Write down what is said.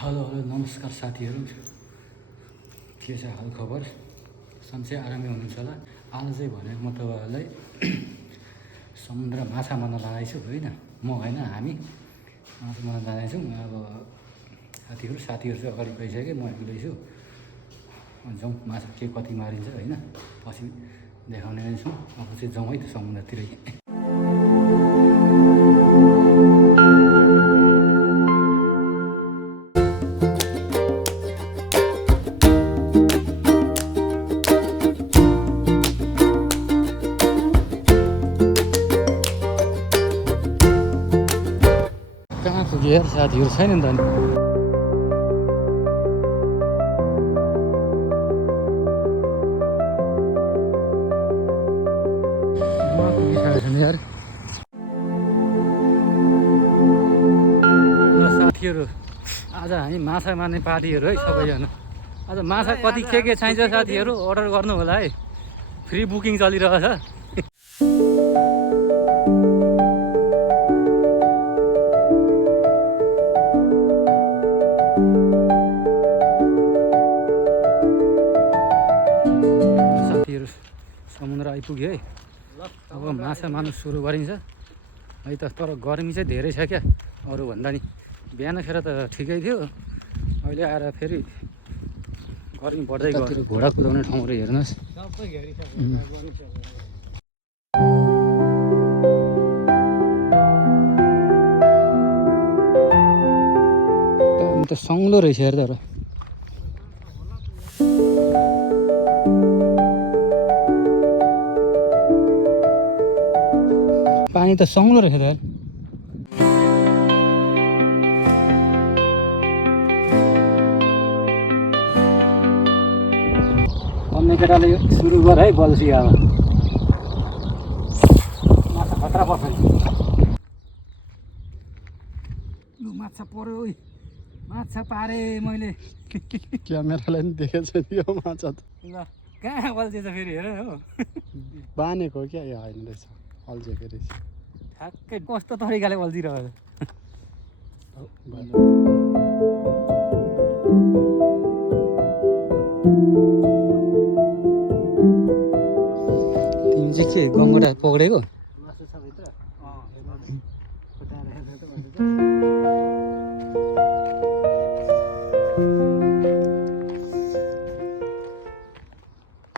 Hello hello नमस्कार साथीहरू, के छ हाल खबर? सन्चै आरामै हुनुहुन्छ होला। आज चाहिँ भने म तपाईँहरूलाई समुद्र माछा मार्न लागेको छु होइन, म होइन हामी माछा मार्न जाँदैछौँ। अब साथीहरू चाहिँ अगाडि गइसक्यो, म एक्लै छु। जाउँ माछा के कति मारिन्छ होइन, पछि देखाउने नै छौँ। अब चाहिँ जाउँ है त समुद्रतिरै। कहाँ पुग्यो यार, साथीहरू छैन नि त। यार साथीहरू, आज हामी माछा मार्ने पार्टीहरू है सबैजना। आज माछा कति के चाहिन्छ साथीहरू अर्डर गर्नु होला है, फ्री बुकिङ चलिरहेछ। साथीहरू समुद्र आइपुग्यो है, अब माछा मार्नु सुरु गरिन्छ है त। तर गर्मी चाहिँ धेरै छ क्या अरूभन्दा नि। बिहानखेर त ठिकै थियो, अहिले आएर फेरि गर्मी बढ्दै गयो। घोडा कुदाउने ठाउँहरू हेर्नुहोस्। पानी त सङ्लो रहेछ हेर तर। पानी त सङ्लो रहेछ त यार। अन्य केटाले सुरु गर है बल्छी। अब माछा खतरा पर्छ। लु माछा पर्यो, माछा पारे मैले। क्यामेरालाई पनि देखेछ यो माछा त। ल कहाँ बल्छी त फेरि हेर हो। बानेको हो क्या, यो होइन रहेछ, अल्झेको रहेछ। ठ्याक्कै कस्तो तरिकाले बल्झिरहेको छ। तिमी चाहिँ के गङ्गटा पक्रेको?